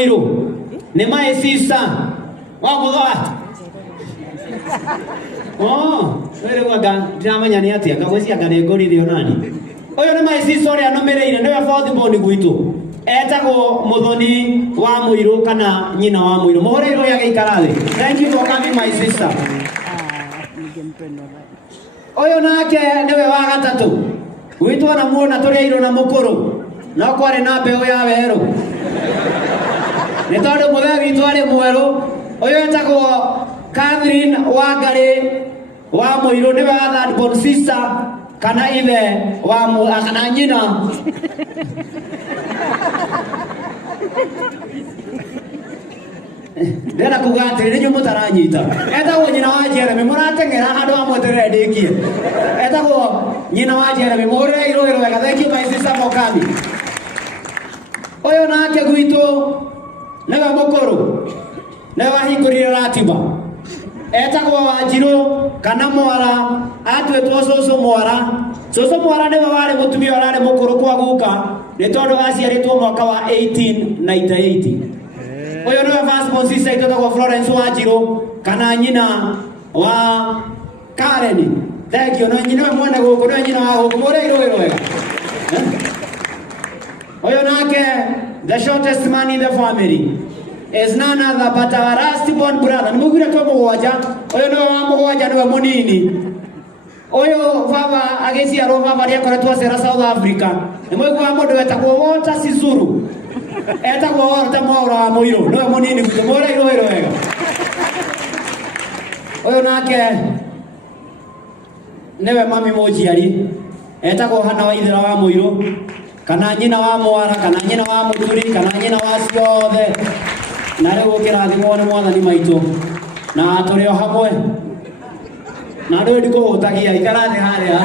Ni my sister. Wakudoa. Wewe waga ndamenya ni atia kagweci akane ngorire onani. Oyo ni my sister ore anomereire niwe fourth born gwitu. Etagwo Muthoni wa Muiru kana nyina wa Muiru. Muhoreiro ya geikara thi. Thank you for coming my sister. Oyo nake niwe wa gatatu. Gwitu ana muona turi airo na mukuru. No kware na mbeo ya weru. Ni tondu muthe witu ari mweru. Oyo etagwo Catherine Wangari wa Muiru niwe wa third born sister kana ithe wa kana nyina. Ndena kuga atiri ninyu mutaranyita. Etagwo nyina wa Jeremy muratengera handu amwe turendikie. Etagwo nyina wa Jeremy murire iro wega. Thank you my sister Mokami. Oyo nake gwitu niwe mukuru. Niwe wahingurire ratiba. Etagwo Wanjiru kana Mwara atwetwo Cucu Mwara. Cucu Mwara niwe wari mutumia urari mukuru kwa guka ni tondu aciaritwo mwaka wa 1898. Oyo niwe first born sister etagwo Florence Wanjiru kana nyina wa Karen. Thank you. No nyina mwene guku no nyina wa guku muri iro wega. Oyo nake the shortest man in the family is none other but our last born brother. Nimugire to mugwanja. Oyo no wa mugwanja niwe munini. Oyo baba ageciarwo baba ria koretwo cera South Africa. Nimugwa mundu wetagwo Walter Sisulu. Etagwo Walter Mwaura wa Muiru. Niwe munini gutu muri iro wega. Oyo nake niwe mami mujiari. Etagwo Hana wa Ithera wa Muiru. Kana nyina wa Mwara kana nyina wa Muthuri kana nyina wa ciothe na riu ukirathimwo ni mwathani maitu na turi o hamwe na riu ndikuhutagia ikarathi haria.